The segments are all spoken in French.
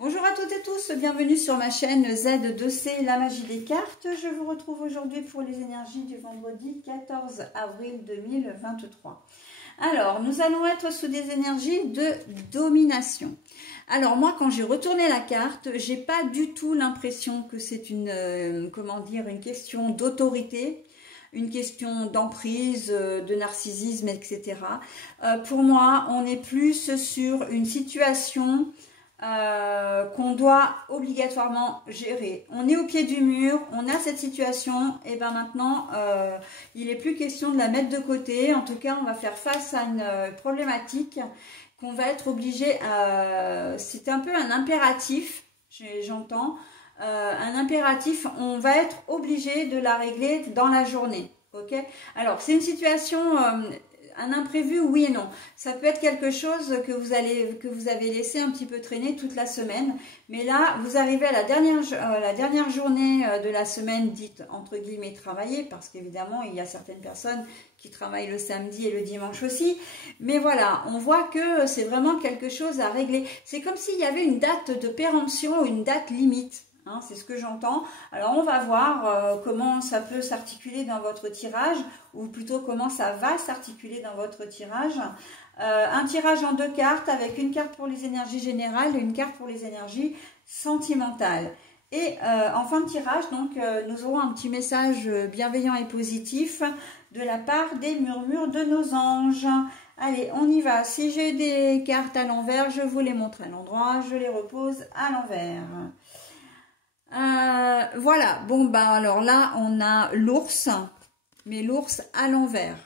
Bonjour à toutes et tous, bienvenue sur ma chaîne Z2C, la magie des cartes. Je vous retrouve aujourd'hui pour les énergies du vendredi 14 avril 2023. Alors, nous allons être sous des énergies de domination. Alors moi, quand j'ai retourné la carte, j'ai pas du tout l'impression que c'est une question d'autorité, une question d'emprise, de narcissisme, etc. Pour moi, on est plus sur une situation qu'on doit obligatoirement gérer. On est au pied du mur, on a cette situation, et ben maintenant, il n'est plus question de la mettre de côté. En tout cas, on va faire face à une problématique qu'on va être obligé à... C'est un peu un impératif, j'entends. Un impératif, on va être obligé de la régler dans la journée. Ok. Alors, c'est une situation... un imprévu, oui et non. Ça peut être quelque chose que vous avez laissé un petit peu traîner toute la semaine. Mais là, vous arrivez à la dernière journée de la semaine dite entre guillemets travaillée, parce qu'évidemment, il y a certaines personnes qui travaillent le samedi et le dimanche aussi. Mais voilà, on voit que c'est vraiment quelque chose à régler. C'est comme s'il y avait une date de péremption, une date limite. Hein, c'est ce que j'entends. Alors on va voir comment ça peut s'articuler dans votre tirage, ou plutôt comment ça va s'articuler dans votre tirage. Un tirage en deux cartes, avec une carte pour les énergies générales et une carte pour les énergies sentimentales. Et en fin de tirage, donc, nous aurons un petit message bienveillant et positif de la part des murmures de nos anges. Allez, on y va. Si j'ai des cartes à l'envers, je vous les montre à l'endroit, je les repose à l'envers. Voilà, bon bah alors là on a l'ours, mais l'ours à l'envers.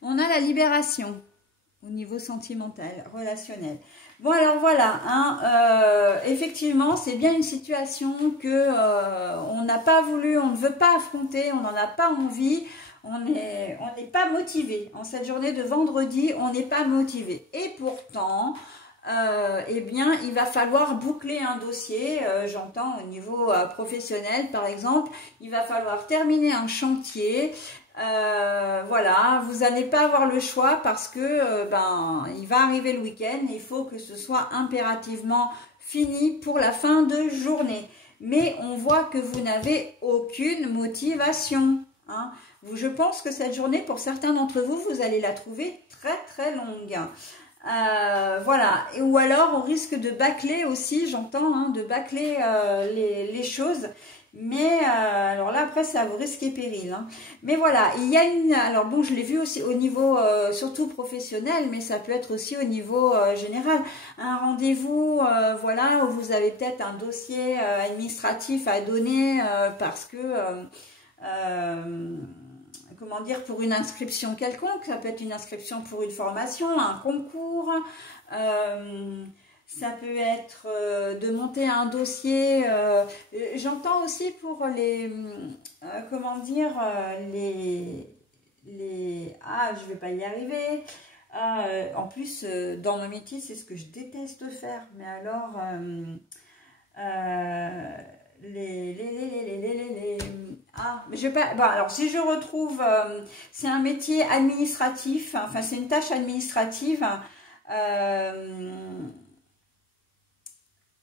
On a la libération au niveau sentimental, relationnel. Bon alors voilà, hein, effectivement c'est bien une situation que on n'a pas voulu, on ne veut pas affronter, on n'en a pas envie, on n'est pas motivé. En cette journée de vendredi, on n'est pas motivé. Et pourtant... eh bien, il va falloir boucler un dossier, j'entends au niveau professionnel par exemple, il va falloir terminer un chantier, voilà, vous n'allez pas avoir le choix parce que il va arriver le week-end et il faut que ce soit impérativement fini pour la fin de journée. Mais on voit que vous n'avez aucune motivation, hein. Je pense que cette journée, pour certains d'entre vous, vous allez la trouver très très longue. Voilà, ou alors on risque de bâcler aussi, j'entends, hein, de bâcler les choses, mais alors là après ça vous risque et péril, hein. Mais voilà, il y a une, alors bon je l'ai vu aussi au niveau surtout professionnel, mais ça peut être aussi au niveau général, un rendez-vous, voilà, où vous avez peut-être un dossier administratif à donner parce que comment dire, pour une inscription quelconque, ça peut être une inscription pour une formation, un concours, ça peut être de monter un dossier, j'entends aussi pour les, comment dire, je vais pas y arriver, en plus, dans mon métier, c'est ce que je déteste faire, mais alors, mais je vais pas. Bon, alors si je retrouve, c'est un métier administratif, enfin c'est une tâche administrative,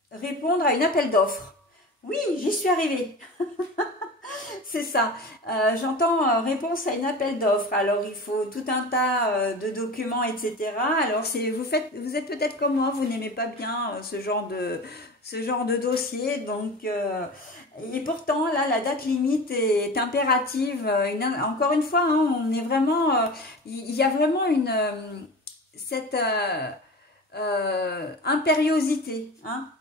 répondre à une appel d'offres. Oui, j'y suis arrivée. C'est ça. J'entends réponse à une appel d'offres. Alors il faut tout un tas de documents, etc. Alors vous êtes peut-être comme moi, vous n'aimez pas bien ce genre de dossier. Donc et pourtant là la date limite est impérative. Encore une fois, hein, on est vraiment, il y a vraiment cette impériosité. Hein.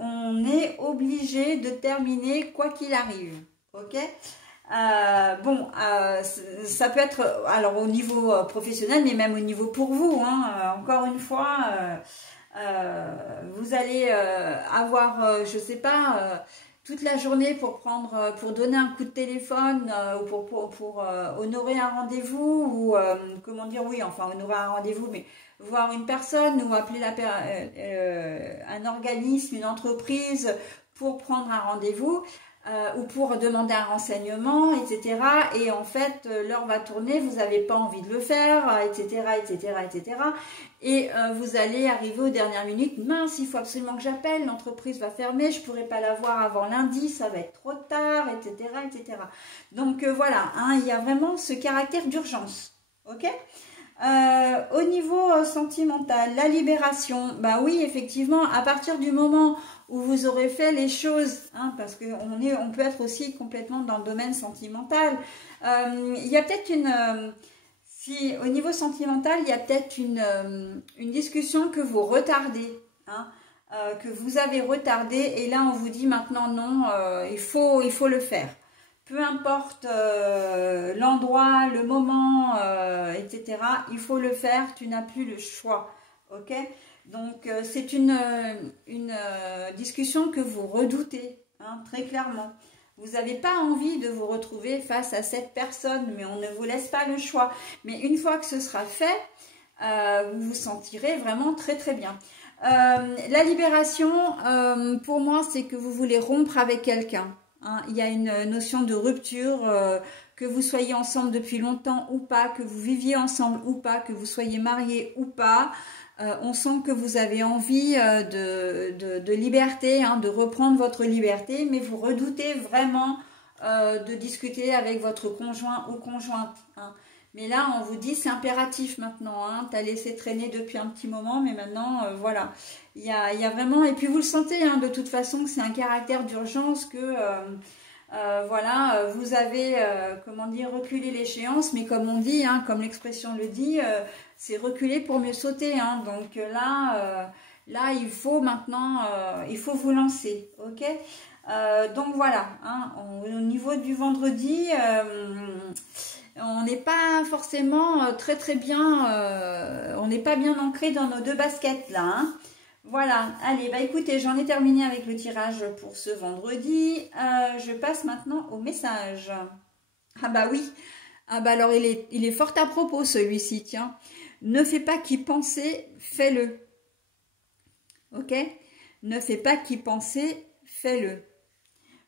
On est obligé de terminer quoi qu'il arrive. Ok. Bon, ça peut être alors au niveau professionnel, mais même au niveau pour vous, hein, encore une fois, vous allez avoir, je sais pas, toute la journée pour pour donner un coup de téléphone ou pour honorer un rendez-vous ou comment dire, oui, enfin honorer un rendez-vous, mais voir une personne ou appeler un organisme, une entreprise pour prendre un rendez-vous. ou pour demander un renseignement, etc. Et en fait, l'heure va tourner, vous n'avez pas envie de le faire, etc., etc., etc. Et vous allez arriver aux dernières minutes, mince, il faut absolument que j'appelle, l'entreprise va fermer, je ne pourrai pas la voir avant lundi, ça va être trop tard, etc., etc. Donc voilà, hein, il y a vraiment ce caractère d'urgence, ok ? Au niveau sentimental, la libération, bah oui, effectivement, à partir du moment où vous aurez fait les choses, hein, parce qu'on peut être aussi complètement dans le domaine sentimental, il y a peut-être si au niveau sentimental, il y a peut-être une discussion que vous retardez, hein, que vous avez retardé, et là on vous dit maintenant non, il faut le faire. Peu importe l'endroit, le moment, etc., il faut le faire, tu n'as plus le choix, ok? Donc, c'est une discussion que vous redoutez, hein, très clairement. Vous n'avez pas envie de vous retrouver face à cette personne, mais on ne vous laisse pas le choix. Mais une fois que ce sera fait, vous vous sentirez vraiment très très bien. La libération, pour moi, c'est que vous voulez rompre avec quelqu'un. Hein, il y a une notion de rupture, que vous soyez ensemble depuis longtemps ou pas, que vous viviez ensemble ou pas, que vous soyez mariés ou pas. On sent que vous avez envie de liberté, hein, de reprendre votre liberté, mais vous redoutez vraiment de discuter avec votre conjoint ou conjointe. Hein. Mais là, on vous dit, c'est impératif maintenant. Hein, tu as laissé traîner depuis un petit moment, mais maintenant, voilà. Il y a vraiment, et puis vous le sentez, hein, de toute façon, que c'est un caractère d'urgence, que voilà, vous avez, comment dire, reculé l'échéance, mais comme on dit, hein, comme l'expression le dit, c'est reculer pour mieux sauter. Hein, donc là, il faut maintenant, il faut vous lancer, ok? Donc voilà, hein, au niveau du vendredi, on n'est pas forcément très très bien, on n'est pas bien ancré dans nos deux baskets là, hein. Voilà, allez, bah écoutez, j'en ai terminé avec le tirage pour ce vendredi. Je passe maintenant au message. Ah bah oui, ah bah alors il est fort à propos celui-ci, tiens. Ne fais pas qu'y penser, fais-le. Ok? Ne fais pas qu'y penser, fais-le.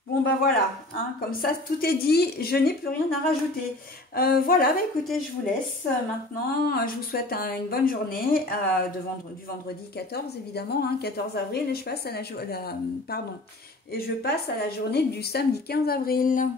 Bon ben voilà, hein, comme ça tout est dit, je n'ai plus rien à rajouter. Voilà, bah écoutez, je vous laisse maintenant. Je vous souhaite une bonne journée du vendredi 14 évidemment, hein, 14 avril, et je passe à la journée du samedi 15 avril.